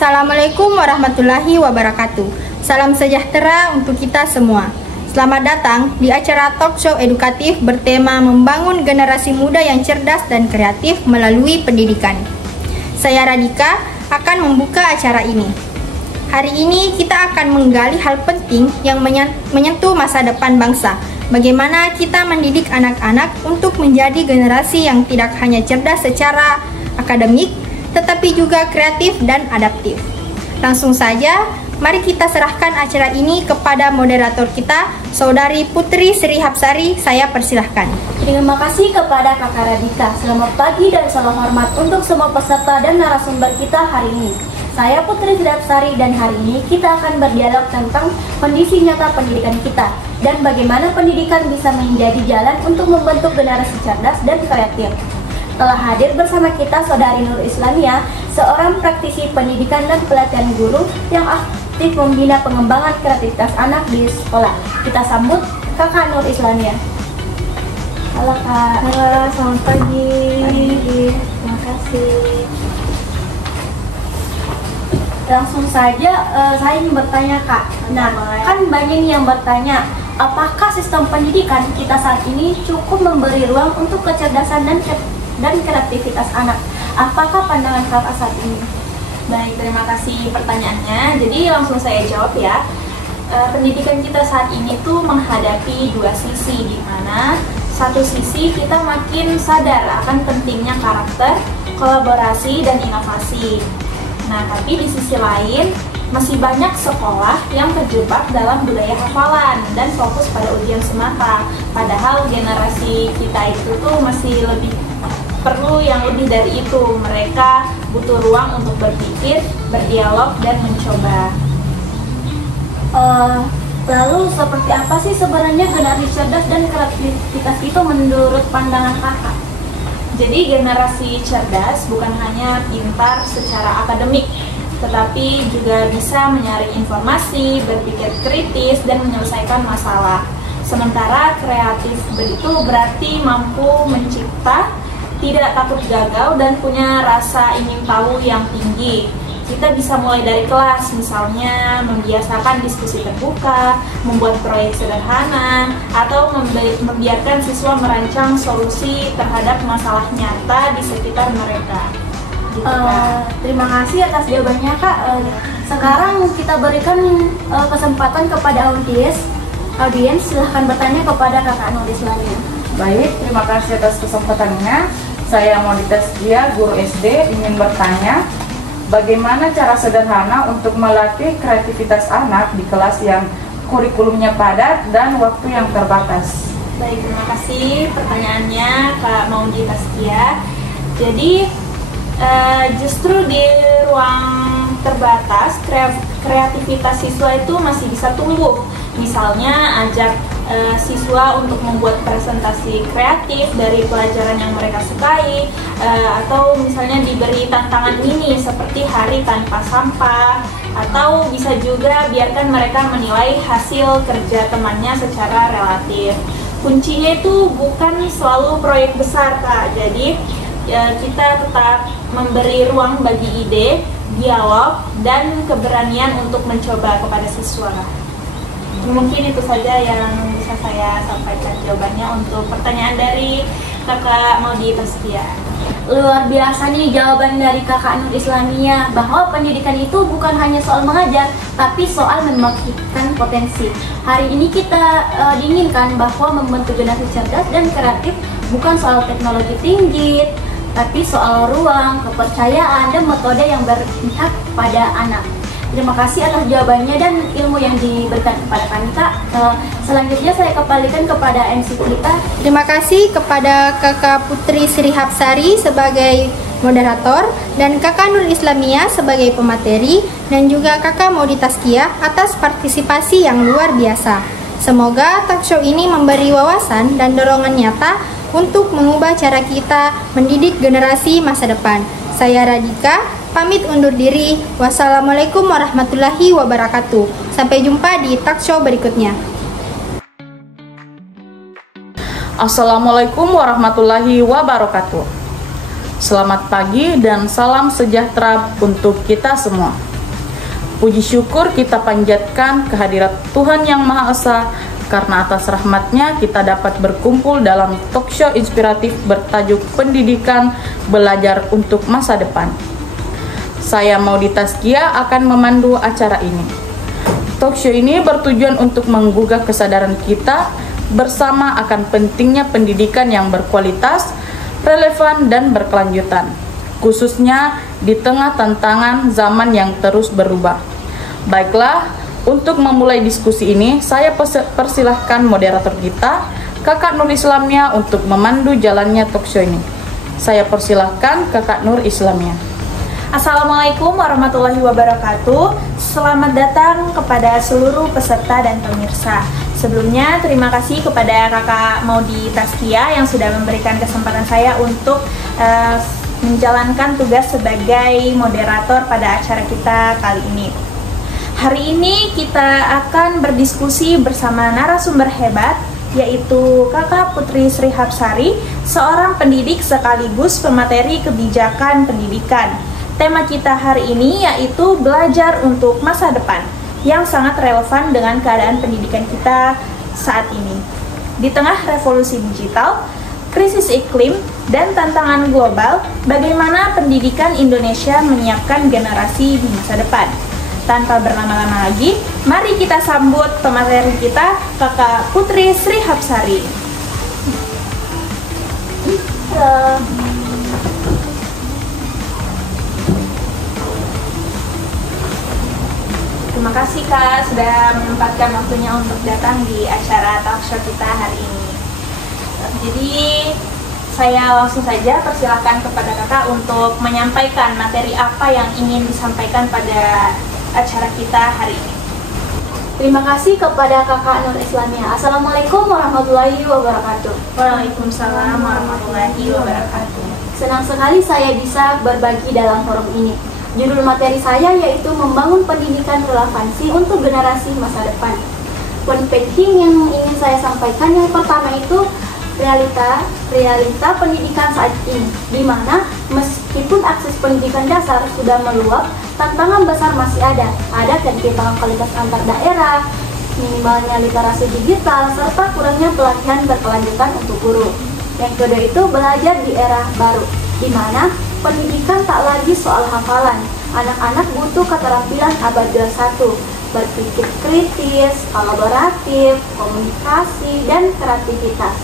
Assalamualaikum warahmatullahi wabarakatuh. Salam sejahtera untuk kita semua. Selamat datang di acara talk show edukatif bertema membangun generasi muda yang cerdas dan kreatif melalui pendidikan. Saya Radika akan membuka acara ini. Hari ini kita akan menggali hal penting yang menyentuh masa depan bangsa. Bagaimana kita mendidik anak-anak untuk menjadi generasi yang tidak hanya cerdas secara akademik, tetapi juga kreatif dan adaptif. Langsung saja, mari kita serahkan acara ini kepada moderator kita, Saudari Putri Sri Hapsari. Saya persilahkan. Terima kasih kepada Kakak Radika. Selamat pagi dan salam hormat untuk semua peserta dan narasumber kita hari ini. Saya Putri Sri Hapsari dan hari ini kita akan berdialog tentang kondisi nyata pendidikan kita dan bagaimana pendidikan bisa menjadi jalan untuk membentuk generasi cerdas dan kreatif. Telah hadir bersama kita Saudari Nur Islamia, seorang praktisi pendidikan dan pelatihan guru yang aktif membina pengembangan kreativitas anak di sekolah. Kita sambut Kakak Nur Islamia. Halo Kak. Halo, selamat pagi. Terima kasih. Langsung saja saya ingin bertanya Kak. Nah, kan banyak yang bertanya, apakah sistem pendidikan kita saat ini cukup memberi ruang untuk kecerdasan dan kreativitas anak? Apakah pandangan Kakak saat ini? Baik, terima kasih pertanyaannya. Jadi langsung saya jawab ya. Pendidikan kita saat ini tuh menghadapi dua sisi, di mana satu sisi kita makin sadar akan pentingnya karakter, kolaborasi, dan inovasi. Nah, tapi di sisi lain masih banyak sekolah yang terjebak dalam budaya hafalan dan fokus pada ujian semata. Padahal generasi kita itu tuh masih perlu yang lebih dari itu. Mereka butuh ruang untuk berpikir, berdialog, dan mencoba. Lalu seperti apa sih sebenarnya generasi cerdas dan kreativitas itu menurut pandangan Kakak? Jadi generasi cerdas bukan hanya pintar secara akademik, tetapi juga bisa menyaring informasi, berpikir kritis, dan menyelesaikan masalah. Sementara kreatif itu berarti mampu mencipta, tidak takut gagal, dan punya rasa ingin tahu yang tinggi. Kita bisa mulai dari kelas, misalnya membiasakan diskusi terbuka, membuat proyek sederhana, atau membiarkan siswa merancang solusi terhadap masalah nyata di sekitar mereka. Gitu, terima kasih atas jawabannya Kak. Sekarang kita berikan kesempatan kepada audiens, silahkan bertanya kepada Kakak Nur Islamia. Baik, terima kasih atas kesempatannya. Saya Modita Setia, guru SD, ingin bertanya, bagaimana cara sederhana untuk melatih kreativitas anak di kelas yang kurikulumnya padat dan waktu yang terbatas? Baik, terima kasih pertanyaannya Kak Modita Setia. Jadi justru di ruang terbatas, kreativitas siswa itu masih bisa tumbuh. Misalnya ajak siswa untuk membuat presentasi kreatif dari pelajaran yang mereka sukai, atau misalnya diberi tantangan mini seperti hari tanpa sampah, atau bisa juga biarkan mereka menilai hasil kerja temannya secara relatif. Kuncinya itu bukan selalu proyek besar Kak, jadi kita tetap memberi ruang bagi ide, dialog, dan keberanian untuk mencoba kepada siswa. Mungkin itu saja yang bisa saya sampaikan jawabannya untuk pertanyaan dari Kakak Modita Setia. Luar biasa nih jawaban dari Kakak Nur Islamia, bahwa pendidikan itu bukan hanya soal mengajar, tapi soal membangkitkan potensi. Hari ini kita diinginkan bahwa membentuk generasi cerdas dan kreatif bukan soal teknologi tinggi, tapi soal ruang, kepercayaan, dan metode yang berpihak pada anak. Terima kasih atas jawabannya dan ilmu yang diberikan kepada kami Kak. Selanjutnya saya kembalikan kepada MC kita. Terima kasih kepada Kakak Putri Sri Hapsari sebagai moderator dan Kakak Nur Islamia sebagai pemateri, dan juga Kakak Modita Setia atas partisipasi yang luar biasa. Semoga talk show ini memberi wawasan dan dorongan nyata untuk mengubah cara kita mendidik generasi masa depan. Saya Radika, pamit undur diri. Wassalamualaikum warahmatullahi wabarakatuh. Sampai jumpa di talk show berikutnya. Assalamualaikum warahmatullahi wabarakatuh. Selamat pagi dan salam sejahtera untuk kita semua. Puji syukur kita panjatkan kehadirat Tuhan Yang Maha Esa, karena atas rahmat-Nya kita dapat berkumpul dalam talkshow inspiratif bertajuk Pendidikan Belajar untuk Masa Depan. Saya Maudy Tazkiyah akan memandu acara ini. Talkshow ini bertujuan untuk menggugah kesadaran kita bersama akan pentingnya pendidikan yang berkualitas, relevan, dan berkelanjutan, khususnya di tengah tantangan zaman yang terus berubah. Baiklah, untuk memulai diskusi ini, saya persilahkan moderator kita, Kakak Nur Islamia, untuk memandu jalannya talkshow ini. Saya persilahkan Kakak Nur Islamia. Assalamualaikum warahmatullahi wabarakatuh. Selamat datang kepada seluruh peserta dan pemirsa. Sebelumnya, terima kasih kepada Kakak Maudy Tazkiyah yang sudah memberikan kesempatan saya untuk menjalankan tugas sebagai moderator pada acara kita kali ini. Hari ini kita akan berdiskusi bersama narasumber hebat, yaitu Kakak Putri Sri Hapsari, seorang pendidik sekaligus pemateri kebijakan pendidikan. Tema kita hari ini yaitu belajar untuk masa depan, yang sangat relevan dengan keadaan pendidikan kita saat ini. Di tengah revolusi digital, krisis iklim, dan tantangan global, bagaimana pendidikan Indonesia menyiapkan generasi di masa depan? Tanpa berlama-lama lagi, mari kita sambut pemateri kita, Kakak Putri Sri Hapsari. Terima kasih Kak sudah menyempatkan waktunya untuk datang di acara talkshow kita hari ini. Jadi saya langsung saja persilahkan kepada Kakak untuk menyampaikan materi apa yang ingin disampaikan pada acara kita hari ini. Terima kasih kepada Kakak Nur Islamia. Assalamualaikum warahmatullahi wabarakatuh. Waalaikumsalam warahmatullahi wabarakatuh. Senang sekali saya bisa berbagi dalam forum ini. Judul materi saya yaitu membangun pendidikan relevansi untuk generasi masa depan. Poin penting yang ingin saya sampaikan yang pertama itu realita pendidikan saat ini, di mana meskipun akses pendidikan dasar sudah meluap, tantangan besar masih ada ketimpangan kualitas antar daerah, minimalnya literasi digital, serta kurangnya pelatihan berkelanjutan untuk guru. Yang kedua itu belajar di era baru, di mana pendidikan tak lagi soal hafalan. Anak-anak butuh keterampilan abad 21, berpikir kritis, kolaboratif, komunikasi, dan kreativitas.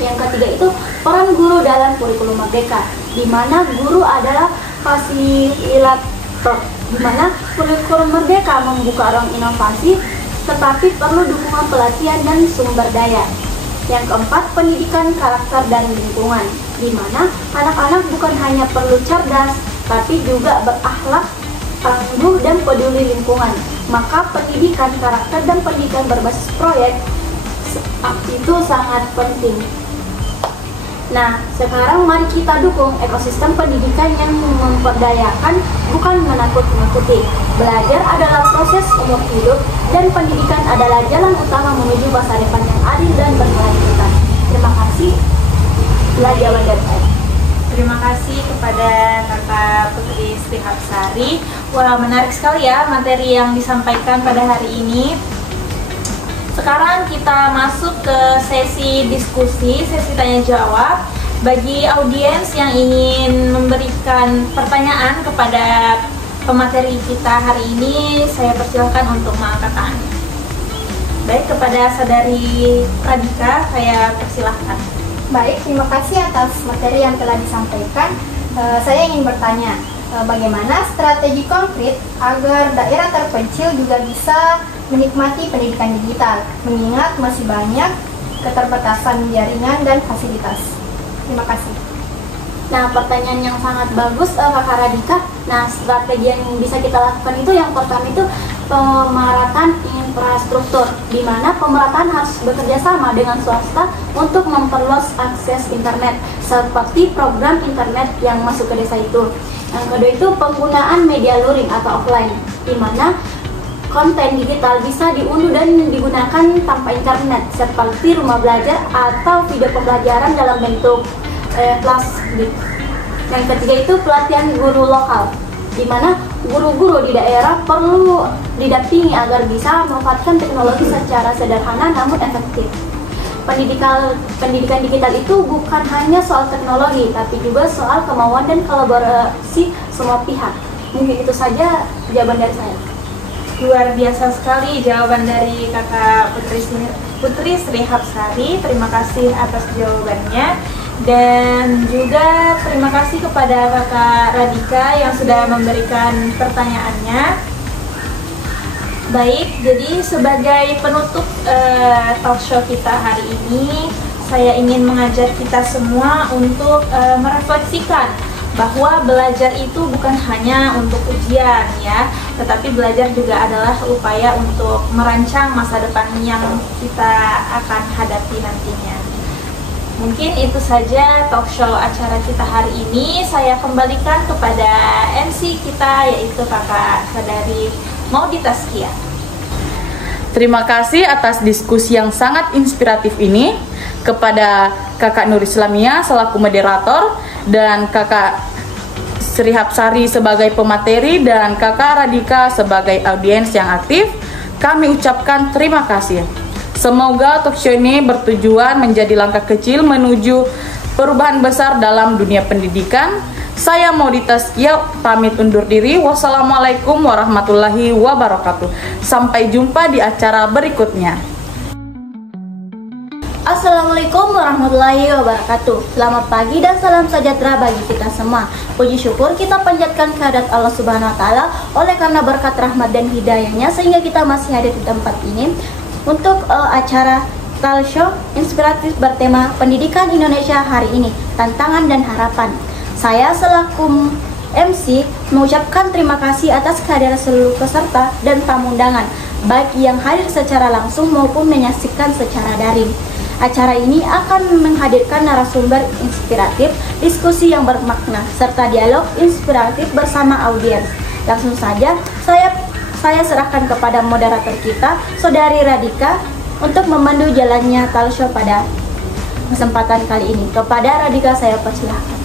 Yang ketiga itu peran guru dalam kurikulum merdeka, di mana guru adalah fasilitator, di mana kurikulum merdeka membuka ruang inovasi, tetapi perlu dukungan pelatihan dan sumber daya. Yang keempat, pendidikan karakter dan lingkungan, di mana anak-anak bukan hanya perlu cerdas, tapi juga berakhlak, tangguh, dan peduli lingkungan. Maka pendidikan karakter dan pendidikan berbasis proyek itu sangat penting. Nah, sekarang mari kita dukung ekosistem pendidikan yang memperdayakan, bukan menakut-nakuti. Belajar adalah proses umur hidup, dan pendidikan adalah jalan utama menuju masa depan yang adil dan berkelanjutan. Terima kasih. Jawaban dari saya. Terima kasih kepada Kakak Putri Sri Hapsari. Wah, menarik sekali ya materi yang disampaikan pada hari ini. Sekarang kita masuk ke sesi diskusi, sesi tanya jawab. Bagi audiens yang ingin memberikan pertanyaan kepada pemateri kita hari ini, saya persilakan untuk mengangkat tangan. Baik, kepada Saudari Radika, saya persilahkan. Baik, terima kasih atas materi yang telah disampaikan. Saya ingin bertanya, bagaimana strategi konkret agar daerah terpencil juga bisa menikmati pendidikan digital, mengingat masih banyak keterbatasan jaringan dan fasilitas. Terima kasih. Nah, pertanyaan yang sangat bagus Kakak Radika. Nah, strategi yang bisa kita lakukan itu yang pertama itu pemerataan infrastruktur, di mana pemerataan harus bekerja sama dengan swasta untuk memperluas akses internet, seperti program internet yang masuk ke desa itu. Yang kedua itu penggunaan media luring atau offline, di mana konten digital bisa diunduh dan digunakan tanpa internet, seperti rumah belajar atau video pembelajaran dalam bentuk flashdisk. Yang ketiga itu pelatihan guru lokal, di mana guru-guru di daerah perlu didampingi agar bisa memanfaatkan teknologi secara sederhana namun efektif. Pendidikan digital itu bukan hanya soal teknologi, tapi juga soal kemauan dan kolaborasi semua pihak. Mungkin itu saja jawaban dari saya. Luar biasa sekali jawaban dari Kakak Putri Sri Hapsari. Terima kasih atas jawabannya. Dan juga terima kasih kepada Kakak Radika yang sudah memberikan pertanyaannya. Baik, jadi sebagai penutup talk show kita hari ini, saya ingin mengajak kita semua untuk merefleksikan bahwa belajar itu bukan hanya untuk ujian ya, tetapi belajar juga adalah upaya untuk merancang masa depan yang kita akan hadapi nantinya. Mungkin itu saja talk show acara kita hari ini. Saya kembalikan kepada MC kita, yaitu Kakak Sadari Maudy Taskia. Terima kasih atas diskusi yang sangat inspiratif ini kepada Kakak Nur Islamia selaku moderator dan Kakak Sri Hapsari sebagai pemateri dan Kakak Radika sebagai audiens yang aktif. Kami ucapkan terima kasih. Semoga talk show ini bertujuan menjadi langkah kecil menuju perubahan besar dalam dunia pendidikan. Saya Maudy Taskia pamit undur diri. Wassalamualaikum warahmatullahi wabarakatuh. Sampai jumpa di acara berikutnya. Assalamualaikum warahmatullahi wabarakatuh. Selamat pagi dan salam sejahtera bagi kita semua. Puji syukur kita panjatkan kehadirat Allah Subhanahu wa Ta'ala oleh karena berkat rahmat dan hidayahnya sehingga kita masih hadir di tempat ini untuk acara talk show inspiratif bertema Pendidikan Indonesia hari ini, Tantangan dan Harapan. Saya selaku MC mengucapkan terima kasih atas kehadiran seluruh peserta dan tamu undangan, baik yang hadir secara langsung maupun menyaksikan secara daring. Acara ini akan menghadirkan narasumber inspiratif, diskusi yang bermakna, serta dialog inspiratif bersama audiens. Langsung saja saya serahkan kepada moderator kita, Saudari Radika, untuk memandu jalannya talk show pada kesempatan kali ini. Kepada Radika saya persilahkan.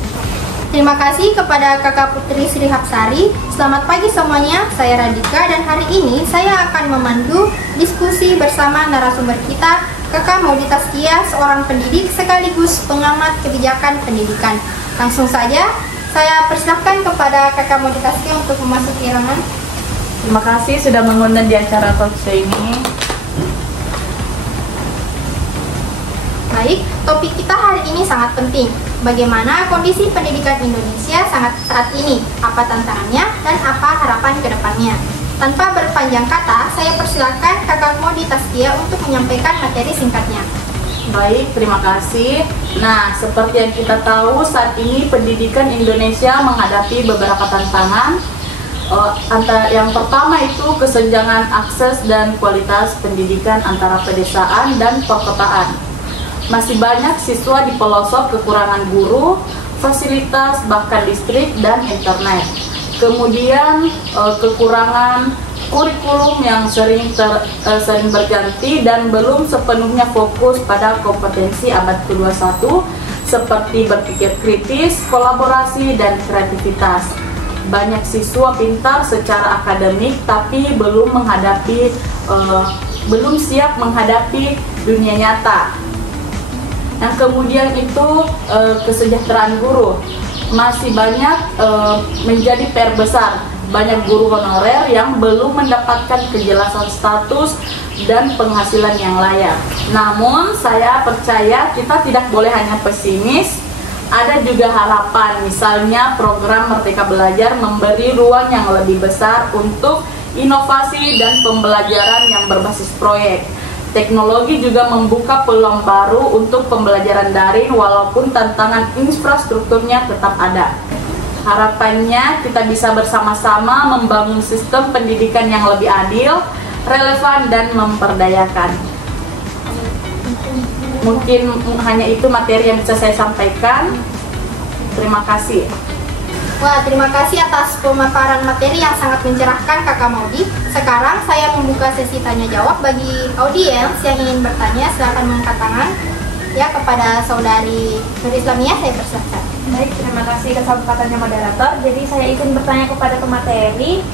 Terima kasih kepada Kakak Putri Sri Hapsari. Selamat pagi semuanya, saya Radika dan hari ini saya akan memandu diskusi bersama narasumber kita, Kakak Maudy Taskia, seorang pendidik sekaligus pengamat kebijakan pendidikan. Langsung saja, saya persilahkan kepada Kakak Maudy Taskia untuk memasuki ruangan. Terima kasih sudah mengundang di acara talk show ini. Baik, topik kita hari ini sangat penting. Bagaimana kondisi pendidikan Indonesia saat ini, apa tantangannya, dan apa harapan ke depannya. Tanpa berpanjang kata, saya persilakan Kakak Maudy Taskia untuk menyampaikan materi singkatnya. Baik, terima kasih. Nah, seperti yang kita tahu, saat ini pendidikan Indonesia menghadapi beberapa tantangan. Yang pertama itu kesenjangan akses dan kualitas pendidikan antara pedesaan dan perkotaan. Masih banyak siswa di pelosok kekurangan guru, fasilitas, bahkan listrik dan internet. Kemudian kekurangan kurikulum yang sering berganti dan belum sepenuhnya fokus pada kompetensi abad ke-21 seperti berpikir kritis, kolaborasi, dan kreativitas. Banyak siswa pintar secara akademik tapi belum siap menghadapi dunia nyata. Yang kemudian itu kesejahteraan guru masih banyak menjadi PR besar. Banyak guru honorer yang belum mendapatkan kejelasan status dan penghasilan yang layak. Namun saya percaya kita tidak boleh hanya pesimis, ada juga harapan. Misalnya program Merdeka Belajar memberi ruang yang lebih besar untuk inovasi dan pembelajaran yang berbasis proyek. Teknologi juga membuka peluang baru untuk pembelajaran daring walaupun tantangan infrastrukturnya tetap ada. Harapannya kita bisa bersama-sama membangun sistem pendidikan yang lebih adil, relevan, dan memperdayakan. Mungkin hanya itu materi yang bisa saya sampaikan. Terima kasih. Wah, terima kasih atas pemaparan materi yang sangat mencerahkan Kakak Maudy. Sekarang saya membuka sesi tanya jawab bagi audiens yang ingin bertanya. Silakan mengangkat tangan ya kepada Saudari Nur Islamia, saya persilakan. Baik, terima kasih kesempatannya moderator. Jadi saya izin bertanya kepada pemateri.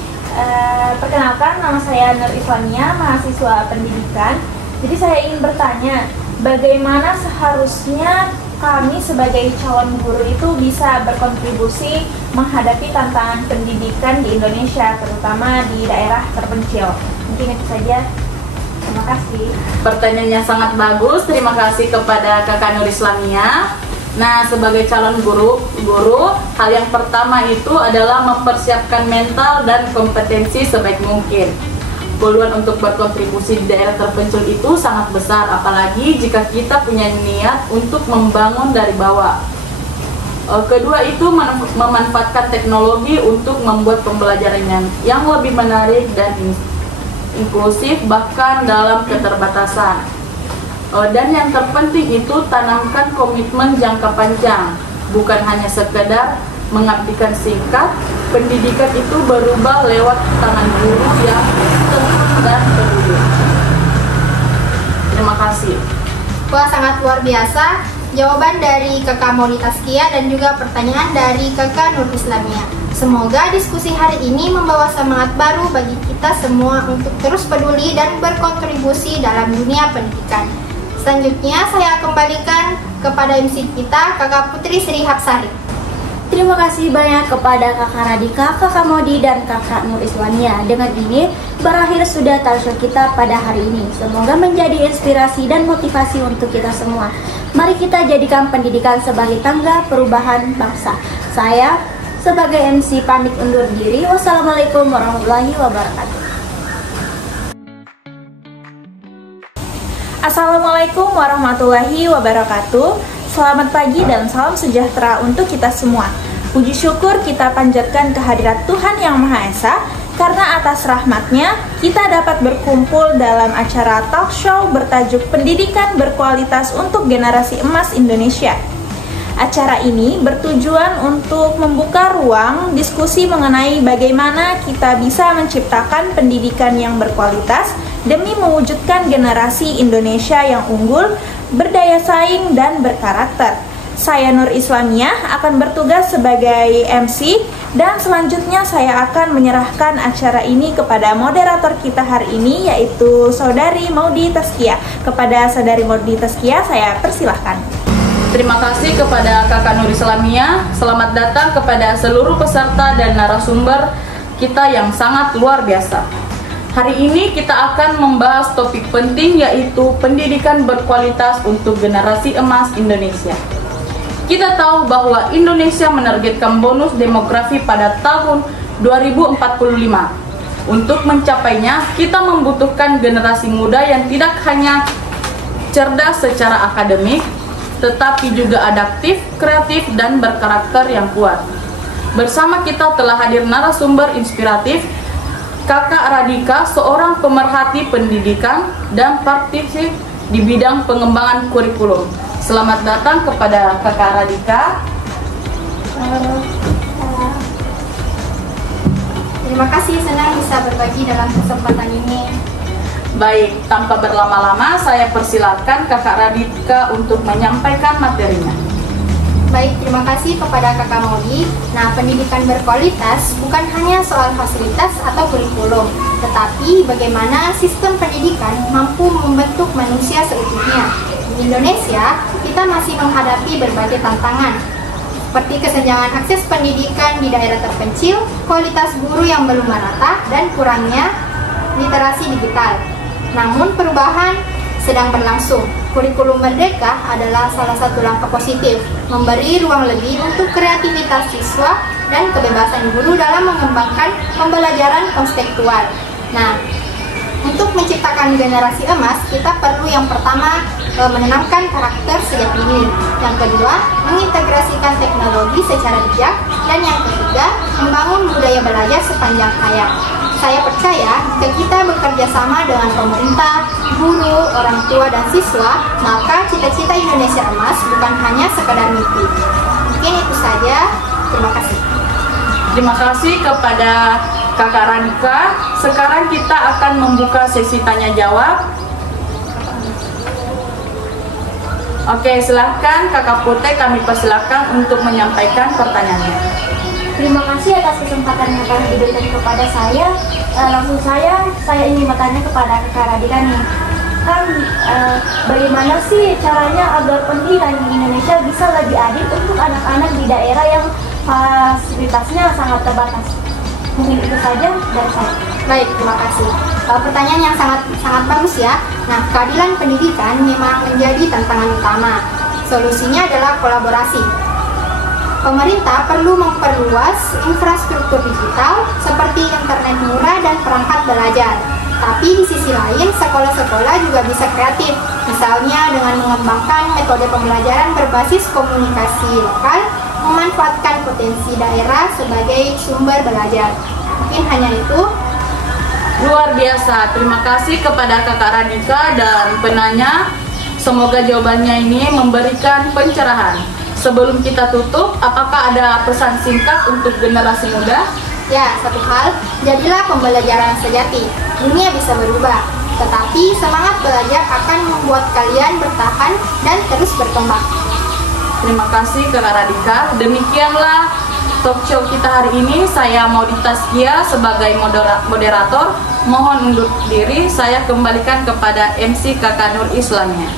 Perkenalkan, nama saya Nur Islamia, mahasiswa pendidikan. Jadi saya ingin bertanya, bagaimana seharusnya kami sebagai calon guru itu bisa berkontribusi menghadapi tantangan pendidikan di Indonesia, terutama di daerah terpencil. Mungkin itu saja. Terima kasih. Pertanyaannya sangat bagus. Terima kasih kepada Kakak Nur Islamia. Nah, sebagai calon guru, hal yang pertama itu adalah mempersiapkan mental dan kompetensi sebaik mungkin. Peluang untuk berkontribusi di daerah terpencil itu sangat besar, apalagi jika kita punya niat untuk membangun dari bawah. Kedua itu memanfaatkan teknologi untuk membuat pembelajaran yang lebih menarik dan inklusif bahkan dalam keterbatasan. Dan yang terpenting itu tanamkan komitmen jangka panjang, bukan hanya sekedar mengabdikan singkat. Pendidikan itu berubah lewat tangan guru yang tekun dan peduli. Terima kasih. Wah, sangat luar biasa jawaban dari Kakak Maudi Taskia dan juga pertanyaan dari Kakak Nur Islamia. Semoga diskusi hari ini membawa semangat baru bagi kita semua untuk terus peduli dan berkontribusi dalam dunia pendidikan. Selanjutnya saya kembalikan kepada MC kita, Kakak Putri Sri Hapsari. Terima kasih banyak kepada Kakak Radika, Kakak Maudi, dan Kakak Nur Islamia. Dengan ini, berakhir sudah talkshow kita pada hari ini. Semoga menjadi inspirasi dan motivasi untuk kita semua. Mari kita jadikan pendidikan sebagai tangga perubahan bangsa. Saya sebagai MC pamit undur diri. Wassalamualaikum warahmatullahi wabarakatuh. Assalamualaikum warahmatullahi wabarakatuh. Selamat pagi dan salam sejahtera untuk kita semua. Puji syukur kita panjatkan kehadirat Tuhan Yang Maha Esa, karena atas rahmat-Nya kita dapat berkumpul dalam acara talk show bertajuk Pendidikan Berkualitas untuk Generasi Emas Indonesia. Acara ini bertujuan untuk membuka ruang diskusi mengenai bagaimana kita bisa menciptakan pendidikan yang berkualitas demi mewujudkan generasi Indonesia yang unggul, berdaya saing, dan berkarakter. Saya Nur Islamia akan bertugas sebagai MC dan selanjutnya saya akan menyerahkan acara ini kepada moderator kita hari ini, yaitu Saudari Maudi Taskia. Kepada Saudari Maudi Taskia saya persilahkan. Terima kasih kepada Kakak Nur Islamia. Selamat datang kepada seluruh peserta dan narasumber kita yang sangat luar biasa. Hari ini kita akan membahas topik penting, yaitu pendidikan berkualitas untuk generasi emas Indonesia. Kita tahu bahwa Indonesia menargetkan bonus demografi pada tahun 2045. Untuk mencapainya, kita membutuhkan generasi muda yang tidak hanya cerdas secara akademik, tetapi juga adaptif, kreatif, dan berkarakter yang kuat. Bersama kita telah hadir narasumber inspiratif, Kakak Radika, seorang pemerhati pendidikan dan praktis di bidang pengembangan kurikulum. Selamat datang kepada Kakak Radika. Terima kasih, senang bisa berbagi dalam kesempatan ini. Baik, tanpa berlama-lama saya persilakan Kakak Radika untuk menyampaikan materinya. Baik, terima kasih kepada Kakak Maudi. Nah, pendidikan berkualitas bukan hanya soal fasilitas atau kurikulum, tetapi bagaimana sistem pendidikan mampu membentuk manusia seutuhnya. Di Indonesia, kita masih menghadapi berbagai tantangan, seperti kesenjangan akses pendidikan di daerah terpencil, kualitas guru yang belum merata, dan kurangnya literasi digital. Namun, perubahan sedang berlangsung. Kurikulum Merdeka adalah salah satu langkah positif, memberi ruang lebih untuk kreativitas siswa dan kebebasan guru dalam mengembangkan pembelajaran konstekstual. Nah, untuk menciptakan generasi emas, kita perlu yang pertama menanamkan karakter sejak dini, yang kedua mengintegrasikan teknologi secara bijak, dan yang ketiga membangun budaya belajar sepanjang hayat. Saya percaya jika kita bekerja sama dengan pemerintah, guru, orang tua, dan siswa, maka cita-cita Indonesia emas bukan hanya sekedar mimpi. Mungkin itu saja. Terima kasih. Terima kasih kepada Kakak Radika. Sekarang kita akan membuka sesi tanya jawab. Oke, silahkan Kakak Putih, kami persilahkan untuk menyampaikan pertanyaannya. Terima kasih atas kesempatan yang telah diberikan kepada saya. Langsung saya ingin bertanya kepada Kak Radika nih. Bagaimana sih caranya agar pendidikan di Indonesia bisa lebih adil untuk anak-anak di daerah yang fasilitasnya sangat terbatas? Mungkin itu saja dari saya. Baik, terima kasih. Pertanyaan yang sangat bagus ya. Nah, keadilan pendidikan memang menjadi tantangan utama. Solusinya adalah kolaborasi. Pemerintah perlu memperluas infrastruktur digital seperti internet murah dan perangkat belajar. Tapi di sisi lain, sekolah-sekolah juga bisa kreatif. Misalnya dengan mengembangkan metode pembelajaran berbasis komunikasi lokal, memanfaatkan potensi daerah sebagai sumber belajar. Mungkin hanya itu. Luar biasa, terima kasih kepada Kakak Radika dan penanya. Semoga jawabannya ini memberikan pencerahan. Sebelum kita tutup, apakah ada pesan singkat untuk generasi muda? Ya, satu hal, jadilah pembelajaran sejati. Dunia bisa berubah, tetapi semangat belajar akan membuat kalian bertahan dan terus berkembang. Terima kasih Kakak Radika. Demikianlah talk show kita hari ini. Saya Maudita Taskia sebagai moderator. Mohon undur diri, saya kembalikan kepada MC Kakak Nur Islamnya.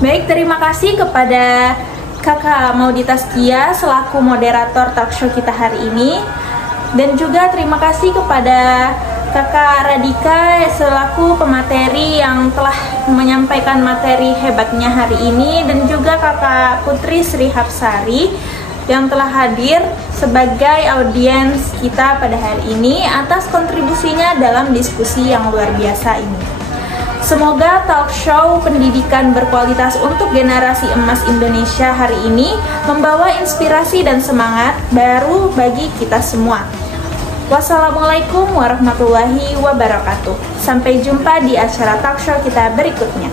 Baik, terima kasih kepada Kakak Maudita Taskia selaku moderator talk show kita hari ini. Dan juga terima kasih kepada Kakak Radika selaku pemateri yang telah menyampaikan materi hebatnya hari ini. Dan juga Kakak Putri Sri Hapsari yang telah hadir sebagai audiens kita pada hari ini atas kontribusinya dalam diskusi yang luar biasa ini. Semoga talk show pendidikan berkualitas untuk generasi emas Indonesia hari ini membawa inspirasi dan semangat baru bagi kita semua. Wassalamualaikum warahmatullahi wabarakatuh. Sampai jumpa di acara talk show kita berikutnya.